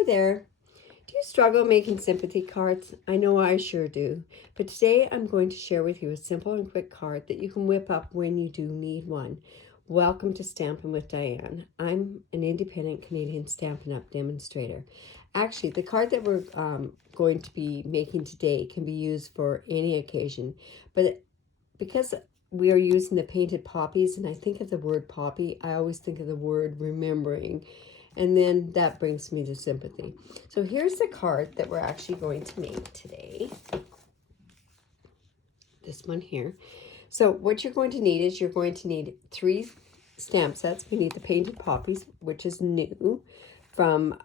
Hi there. Do you struggle making sympathy cards? I know I sure do. But today I'm going to share with you a simple and quick card that you can whip up when you do need one. Welcome to Stampin' with Diane. I'm an independent Canadian Stampin' Up Demonstrator. Actually, the card that we're going to be making today can be used for any occasion. But because we are using the painted poppies, and I think of the word poppy, I always think of the word remembering. And then that brings me to sympathy. So here's the card that we're actually going to make today. This one here. So what you're going to need is you're going to need 3 stamp sets. We need the painted poppies, which is new from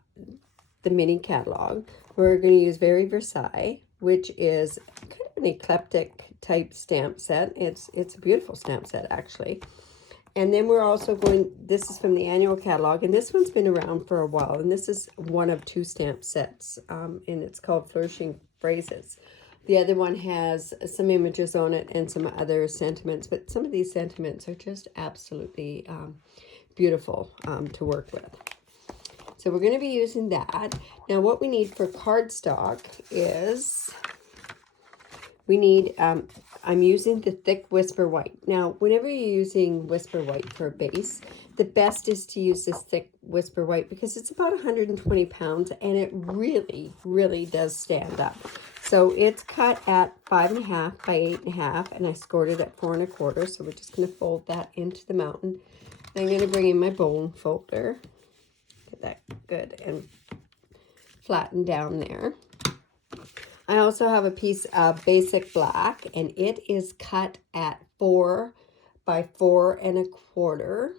the mini catalog. We're going to use Very Versailles, which is kind of an eclectic type stamp set. It's a beautiful stamp set, actually. And then we're also going, this is from the annual catalog, and this one's been around for a while, and this is one of 2 stamp sets, and it's called Flourishing Phrases. The other one has some images on it and some other sentiments, but some of these sentiments are just absolutely beautiful to work with. So we're going to be using that. Now what we need for cardstock is, we need, I'm using the thick Whisper White. Now, whenever you're using Whisper White for a base, the best is to use this thick Whisper White because it's about 120 pounds and it really, really does stand up. So it's cut at 5.5 by 8.5 and I scored it at 4 1/4. So we're just going to fold that into the mountain. I'm going to bring in my bone folder. Get that good and flattened down there. I also have a piece of basic black, and it is cut at 4 by 4 1/4.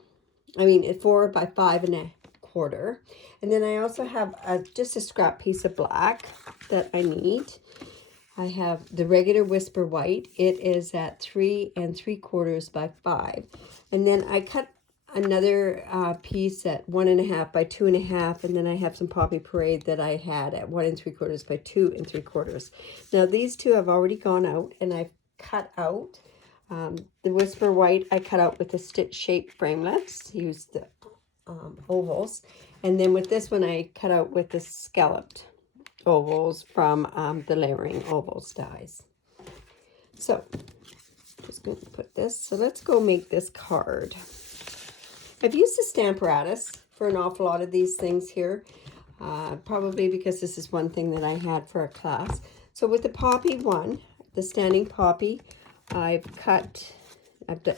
I mean, 4 by 5 1/4. And then I also have just a scrap piece of black that I need. I have the regular Whisper White. It is at 3 3/4 by 5. And then I cut another piece at 1.5 by 2.5, and then I have some Poppy Parade that I had at 1 3/4 by 2 3/4. Now these two have already gone out, and I've cut out the Whisper White. I cut out with the stitch shaped framelets, used the ovals, and then with this one I cut out with the scalloped ovals from the layering ovals dies. So just going to put this. So let's go make this card. I've used the Stamparatus for an awful lot of these things here, probably because this is one thing that I had for a class. So with the poppy one, the standing poppy, I've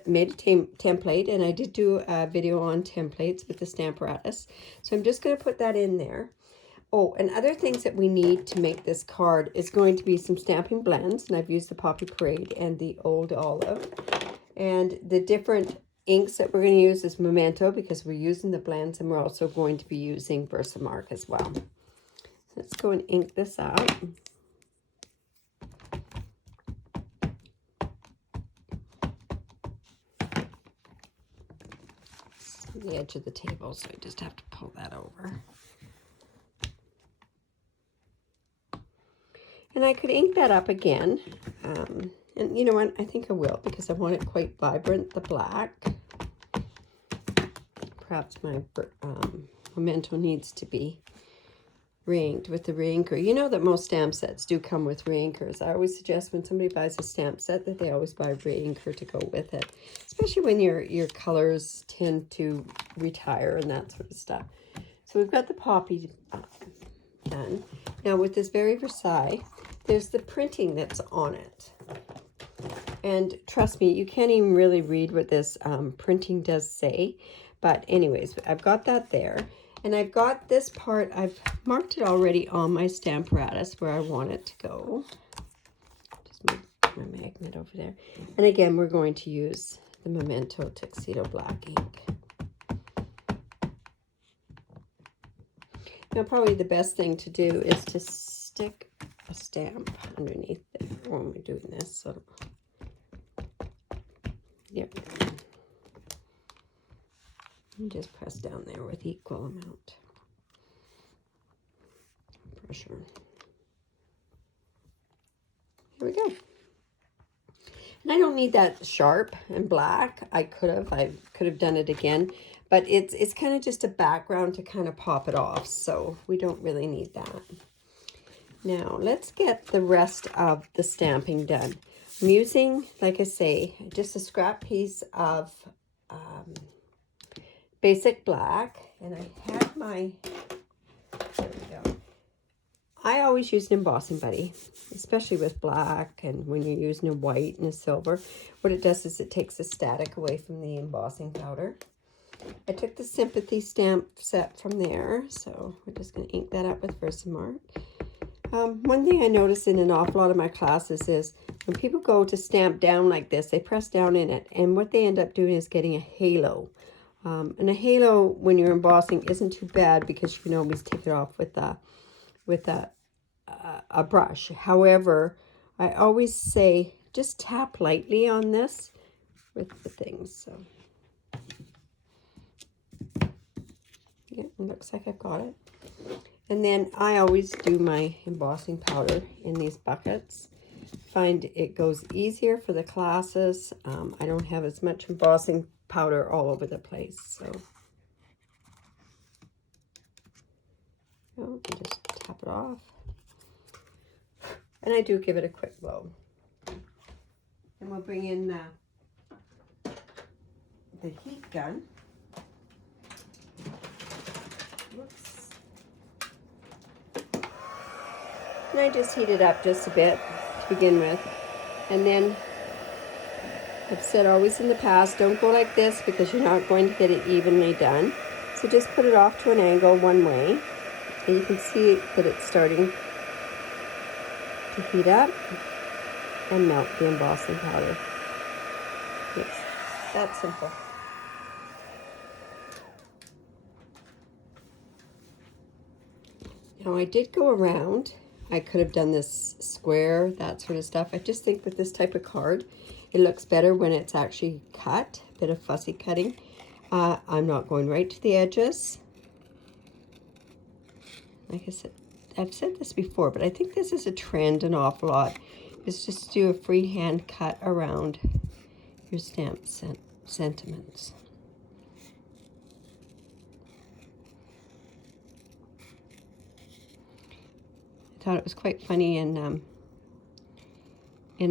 made a template, and I did do a video on templates with the Stamparatus. So I'm just going to put that in there. Oh, and other things that we need to make this card is going to be some stamping blends, and I've used the Poppy Parade and the Old Olive. And the different inks that we're going to use is Memento, because we're using the blends, and we're also going to be using Versamark as well. Let's go and ink this up. The edge of the table, so I just have to pull that over. And I could ink that up again. And you know what? I think I will, because I want it quite vibrant, the black. Perhaps my Memento needs to be re-inked with the re-inker. You know that most stamp sets do come with re-inkers. I always suggest when somebody buys a stamp set that they always buy a re-inker to go with it, especially when your colors tend to retire and that sort of stuff. So we've got the poppy done. Now with this Very Versailles, there's the printing that's on it. And trust me, you can't even really read what this printing does say. But anyways, I've got that there. And I've got this part, I've marked it already on my Stamparatus where I want it to go. Just move my magnet over there. And again, we're going to use the Memento Tuxedo Black ink. Now, probably the best thing to do is to stick a stamp underneath there when we're doing this. So, yep. And just press down there with equal amount of pressure. Here we go. And I don't need that sharp and black. I could have done it again, But it's kind of just a background to kind of pop it off, so we don't really need that. Now, let's get the rest of the stamping done. I'm using, like I say, just a scrap piece of basic black, and I have my, there we go. I always use an embossing buddy, especially with black, and when you're using a white and a silver. What it does is it takes the static away from the embossing powder. I took the sympathy stamp set from there, so we're just going to ink that up with Versamark. One thing I notice in an awful lot of my classes is when people go to stamp down like this, they press down in it, and what they end up doing is getting a halo. And a halo, when you're embossing, isn't too bad because you can always take it off with a brush. However, I always say just tap lightly on this with the things. So yeah, it looks like I've got it. And then I always do my embossing powder in these buckets. Find it goes easier for the classes. I don't have as much embossing powder all over the place. So just tap it off. And I do give it a quick blow. And we'll bring in the heat gun. Whoops. And I just heat it up just a bit to begin with. And then I've said always in the past, don't go like this because you're not going to get it evenly done. So just put it off to an angle one way. And you can see that it's starting to heat up and melt the embossing powder. It's that simple. Now I did go around. I could have done this square, that sort of stuff. I just think with this type of card, it looks better when it's actually cut, a bit of fussy cutting. I'm not going right to the edges. Like I said, I've said this before, but I think this is a trend an awful lot, is just do a freehand cut around your stamp sentiments. I thought it was quite funny in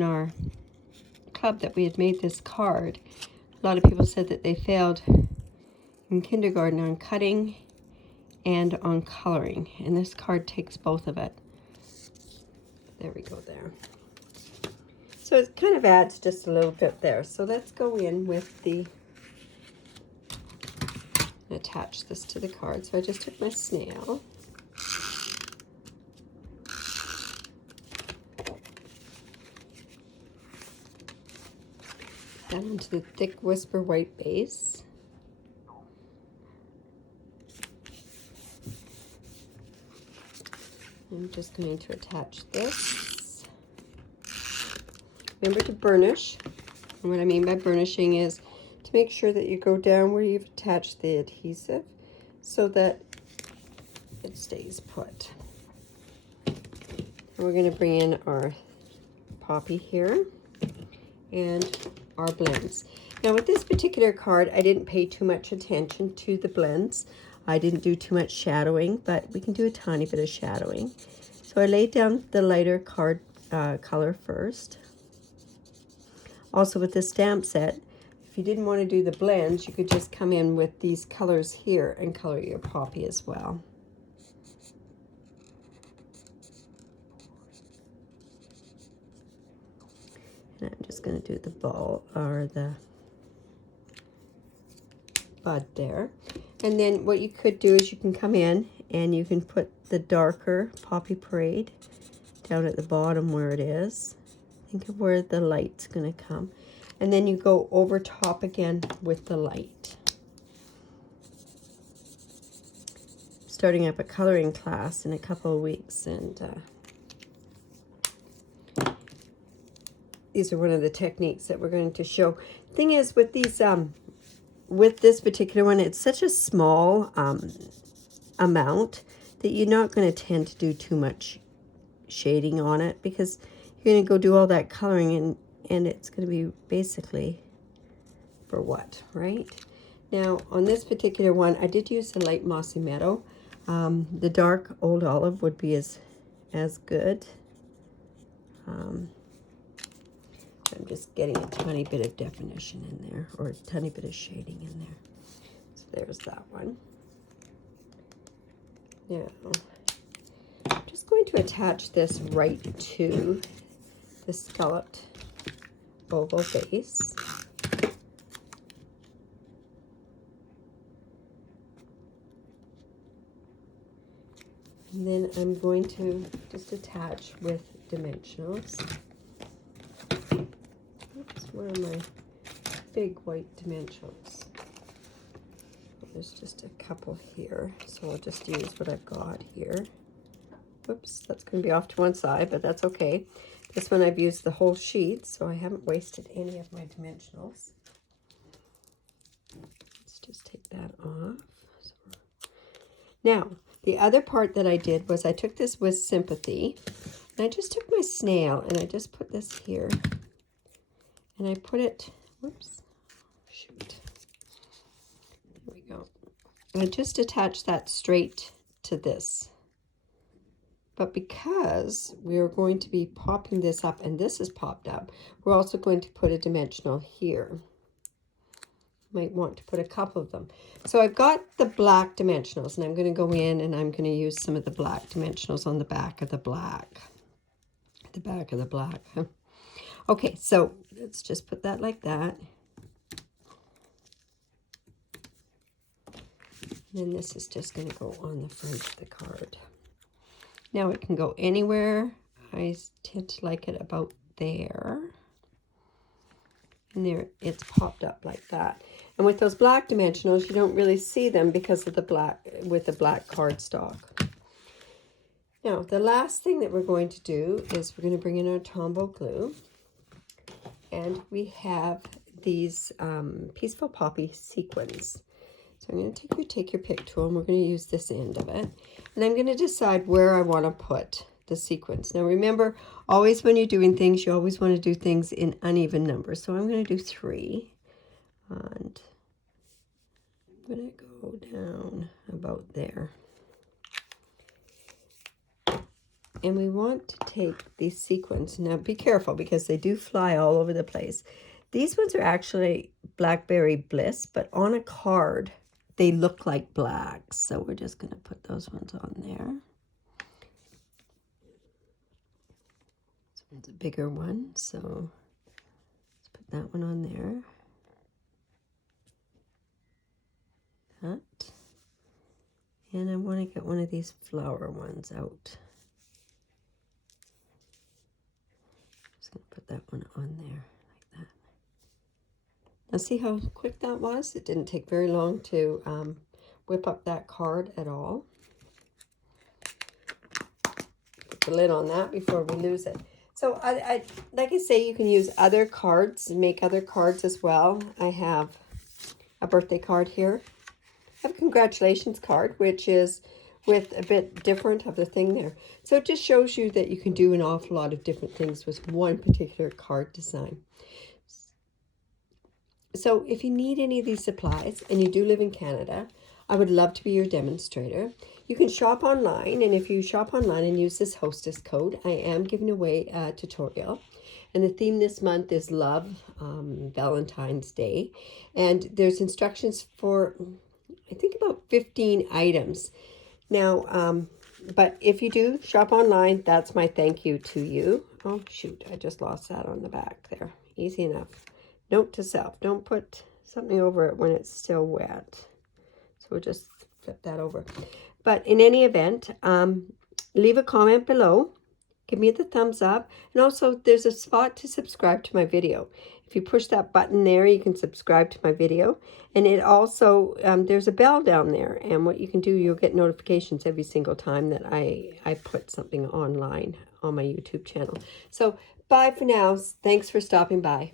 our club that we had made this card. A lot of people said that they failed in kindergarten on cutting and on coloring, and this card takes both of it. There we go there. So it kind of adds just a little bit there. So let's go in with the, attach this to the card. So I just took my snail. Down onto the thick Whisper white base. I'm just going to attach this. Remember to burnish. And what I mean by burnishing is to make sure that you go down where you've attached the adhesive so that it stays put. And we're going to bring in our poppy here and our blends. Now with this particular card, I didn't pay too much attention to the blends. I didn't do too much shadowing, but we can do a tiny bit of shadowing. So I laid down the lighter card color first. Also with the stamp set, if you didn't want to do the blends, you could just come in with these colors here and color your poppy as well. And I'm just going to do the ball or the bud there. And then what you could do is you can come in and you can put the darker Poppy Parade down at the bottom where it is. Think of where the light's going to come. And then you go over top again with the light. Starting up a coloring class in a couple of weeks, and these are one of the techniques that we're going to show. Thing is, with these, with this particular one, it's such a small amount that you're not going to tend to do too much shading on it, because you're going to go do all that coloring and it's going to be basically for what, right? Now, on this particular one, I did use the light mossy meadow. The dark old olive would be as good. I'm just getting a tiny bit of definition in there, or a tiny bit of shading in there. So there's that one. Now, I'm just going to attach this right to the scalloped oval base. And then I'm going to just attach with dimensionals. Oops, where are my big white dimensionals? There's just a couple here, so I'll just use what I've got here. Whoops, that's going to be off to one side, but that's okay. This one I've used the whole sheet, so I haven't wasted any of my dimensionals. Let's just take that off. Now, the other part that I did was I took this with Sympathy, and I just took my snail and I just put this here, and I put it, whoops, shoot, there we go. And I just attached that straight to this. But because we're going to be popping this up, and this is popped up, we're also going to put a dimensional here. Might want to put a couple of them. So I've got the black dimensionals, and I'm going to go in and I'm going to use some of the black dimensionals on the back of the black. The back of the black. Okay, so let's just put that like that. And then this is just going to go on the front of the card. Now it can go anywhere. I tend to like it about there. And there, it's popped up like that. And with those black dimensionals, you don't really see them because of the black, with the black cardstock. Now, the last thing that we're going to do is we're going to bring in our Tombow glue. And we have these Peaceful Poppy sequins. So I'm going to take your pick tool, and we're going to use this end of it. And I'm going to decide where I want to put the sequins. Now remember, always when you're doing things, you always want to do things in uneven numbers. So I'm going to do 3. And I'm going to go down about there. And we want to take these sequins. Now be careful because they do fly all over the place. These ones are actually Blackberry Bliss, but on a card, they look like black. So we're just going to put those ones on there. This one's a bigger one, so let's put that one on there. That. And I want to get one of these flower ones out. Just going to put that one on there like that. Now see how quick that was? It didn't take very long to whip up that card at all. Put the lid on that before we lose it. So I like I say, you can use other cards and make other cards as well. I have a birthday card here. I have a congratulations card, which is with a bit different of the thing there. So it just shows you that you can do an awful lot of different things with one particular card design. So if you need any of these supplies and you do live in Canada, I would love to be your demonstrator. You can shop online, and if you shop online and use this hostess code, I am giving away a tutorial. And the theme this month is love, Valentine's Day. And there's instructions for, I think, about 15 items. Now, but if you do shop online, that's my thank you to you. Oh, shoot, I just lost that on the back there. Easy enough. Note to self, don't put something over it when it's still wet. So we'll just flip that over. But in any event, leave a comment below. Give me the thumbs up. And also, there's a spot to subscribe to my video. If you push that button there, you can subscribe to my video. And it also, there's a bell down there. And what you can do, you'll get notifications every single time that I put something online on my YouTube channel. So, bye for now. Thanks for stopping by.